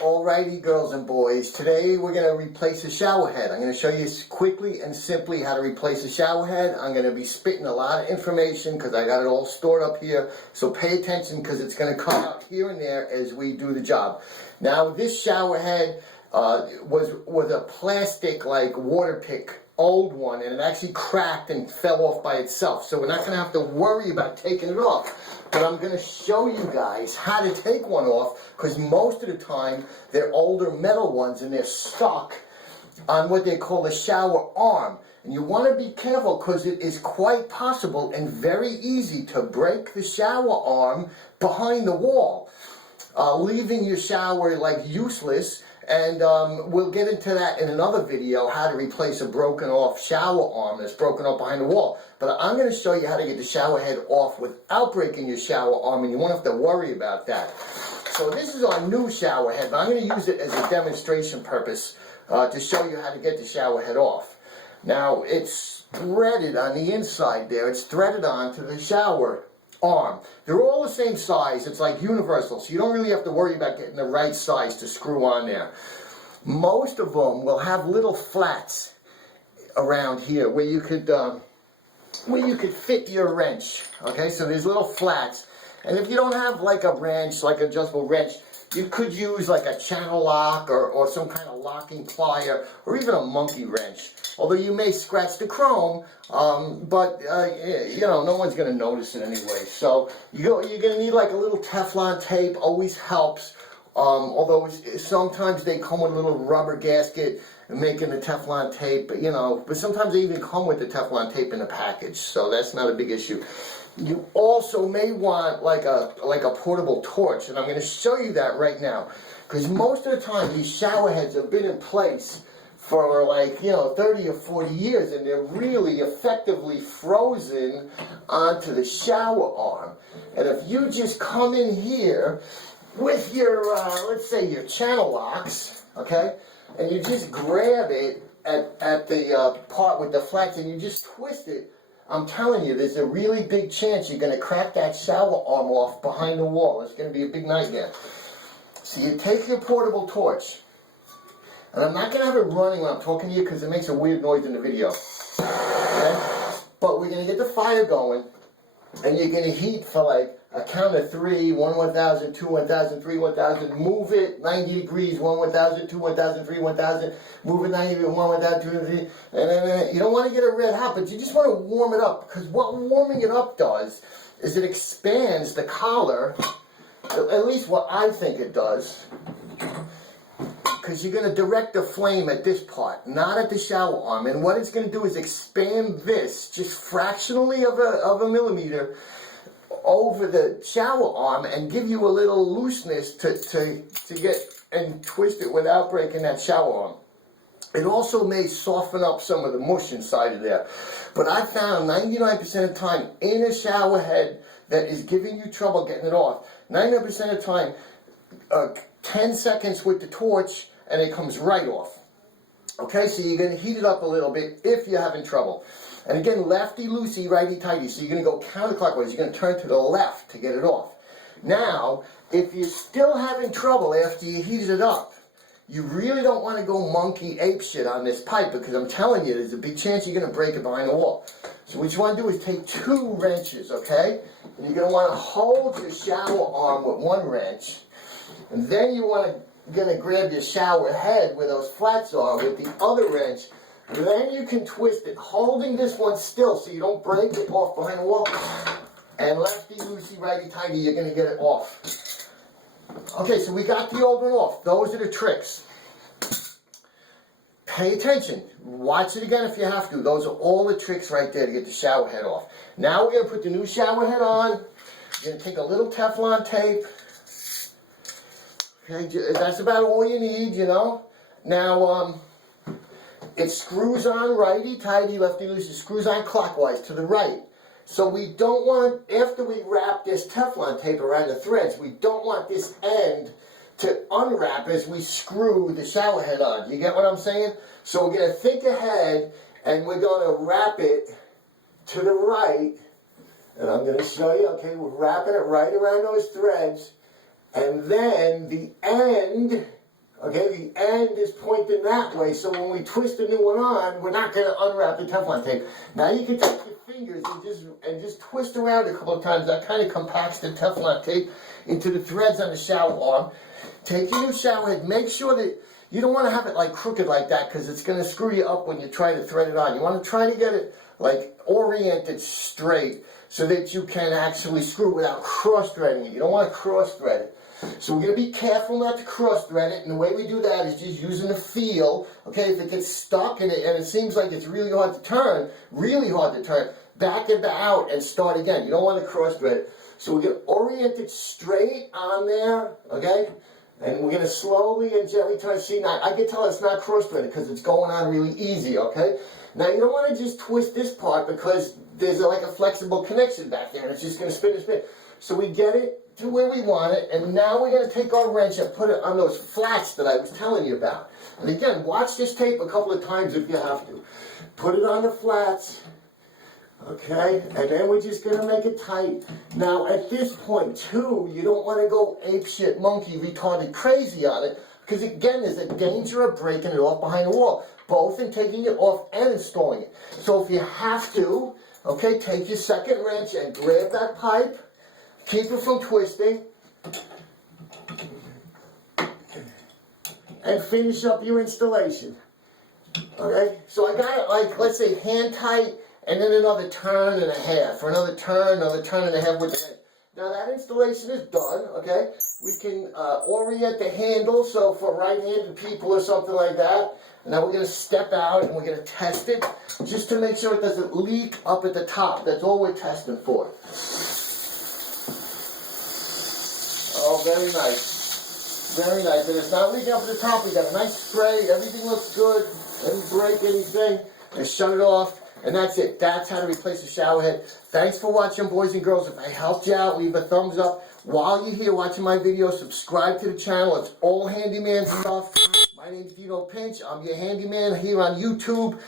Alrighty, girls and boys, today we're going to replace a shower head. I'm going to show you quickly and simply how to replace a shower head. I'm going to be spitting a lot of information because I got it all stored up here. So pay attention because it's going to come out here and there as we do the job. Now this shower head was a plastic like water pick old one, and it actually cracked and fell off by itself. So we're not going to have to worry about taking it off. But I'm going to show you guys how to take one off, because most of the time they're older metal ones and they're stuck on what they call a shower arm. And you want to be careful because it is quite possible and very easy to break the shower arm behind the wall, leaving your shower like useless. And we'll get into that in another video, how to replace a broken off shower arm that's broken up behind the wall. But I'm going to show you how to get the shower head off without breaking your shower arm, and you won't have to worry about that. So this is our new shower head, but I'm going to use it as a demonstration purpose to show you how to get the shower head off. Now it's threaded on the inside there, it's threaded onto the shower arm. They're all the same size. It's like universal, so you don't really have to worry about getting the right size to screw on there. Most of them will have little flats around here where you could fit your wrench. Okay, so there's little flats, and if you don't have like a wrench, like an adjustable wrench, you could use like a channel lock or some kind of locking plier, or even a monkey wrench. Although you may scratch the chrome, but you know, no one's going to notice it anyway. So you're going to need like a little Teflon tape, always helps. Although sometimes they come with a little rubber gasket and making the Teflon tape, you know, but sometimes they even come with the Teflon tape in a package, so that's not a big issue. You also may want like a portable torch, and I'm going to show you that right now, because most of the time these shower heads have been in place for like, you know, 30 or 40 years, and they're really effectively frozen onto the shower arm. And if you just come in here with your, let's say your channel locks, okay, and you just grab it at the part with the flats and you just twist it, I'm telling you, there's a really big chance you're going to crack that shower arm off behind the wall. It's going to be a big nightmare. So you take your portable torch, and I'm not going to have it running when I'm talking to you because it makes a weird noise in the video. Okay? But we're going to get the fire going, and you're going to heat for like a count of 3, 1 1000, 2 1000, 3 1000, move it 90 degrees, 1 1000, 2 1000, 3 1000, move it 90 degrees, 1 1000, 2 1000, and then you don't want to get it red hot, but you just want to warm it up, because what warming it up does is it expands the collar, at least what I think it does, because you're going to direct the flame at this part, not at the shower arm, and what it's going to do is expand this just fractionally of a millimeter over the shower arm and give you a little looseness to get and twist it without breaking that shower arm. It also may soften up some of the mush inside of there. But I found 99% of the time in a shower head that is giving you trouble getting it off, 99% of the time, 10 seconds with the torch and it comes right off. Okay, so you're going to heat it up a little bit if you're having trouble. And again, lefty-loosey, righty-tighty. So you're going to go counterclockwise. You're going to turn to the left to get it off. Now, if you're still having trouble after you heated it up, you really don't want to go monkey ape shit on this pipe, because I'm telling you, there's a big chance you're going to break it behind the wall. So what you want to do is take 2 wrenches, okay? And you're going to want to hold your shower arm with 1 wrench. And then you're going to grab your shower head where those flats are with the other wrench. Then you can twist it, holding this one still so you don't break it off behind the wall. And lefty-loosey, righty-tighty, you're going to get it off. Okay, so we got the old one off. Those are the tricks. Pay attention. Watch it again if you have to. Those are all the tricks right there to get the shower head off. Now we're going to put the new shower head on. You're going to take a little Teflon tape. Okay, that's about all you need, you know. Now, it screws on righty-tighty, lefty-loosey. It screws on clockwise to the right. So we don't want, after we wrap this Teflon tape around the threads, we don't want this end to unwrap as we screw the shower head on. You get what I'm saying? So we're going to think ahead, and we're going to wrap it to the right. And I'm going to show you, okay, we're wrapping it right around those threads. And then the end Okay, the end is pointing that way, so when we twist the new one on, we're not going to unwrap the Teflon tape. Now you can take your fingers and just twist around a couple of times. That kind of compacts the Teflon tape into the threads on the shower arm. Take your new shower head. Make sure that you don't want to have it like crooked like that, because it's going to screw you up when you try to thread it on. You want to try to get it like oriented straight so that you can actually screw it without cross threading it. You don't want to cross thread it. So we're going to be careful not to cross thread it, and the way we do that is just using the feel. Okay, if it gets stuck in it and it seems like it's really hard to turn, back it out and start again. You don't want to cross thread it. So we're going to orient it straight on there, okay? And we're going to slowly and gently turn. See, now I can tell it's not cross threaded because it's going on really easy, okay? Now you don't want to just twist this part because there's like a flexible connection back there and it's just going to spin and spin. So we get it to where we want it, and now we're going to take our wrench and put it on those flats that I was telling you about. And again, watch this tape a couple of times if you have to. Put it on the flats, okay, and then we're just going to make it tight. Now at this point too, you don't want to go apeshit, monkey, retarded, crazy on it, because again, there's a danger of breaking it off behind the wall, both in taking it off and installing it. So if you have to, okay, take your second wrench and grab that pipe. Keep it from twisting, and finish up your installation. Okay, so I got it like, let's say, hand tight, and then another turn and a half, or another turn and a half with the head. Now that installation is done, okay? We can orient the handle, so for right-handed people or something like that. And now we're going to step out and we're going to test it, just to make sure it doesn't leak up at the top. That's all we're testing for. Oh, very nice. Very nice. But it's not leaking up at the top. We got a nice spray. Everything looks good. Didn't break anything. And shut it off. And that's it. That's how to replace a shower head. Thanks for watching, boys and girls. If I helped you out, leave a thumbs up. While you're here watching my video, subscribe to the channel. It's all handyman stuff. My name's Dino Pinch. I'm your handyman here on YouTube.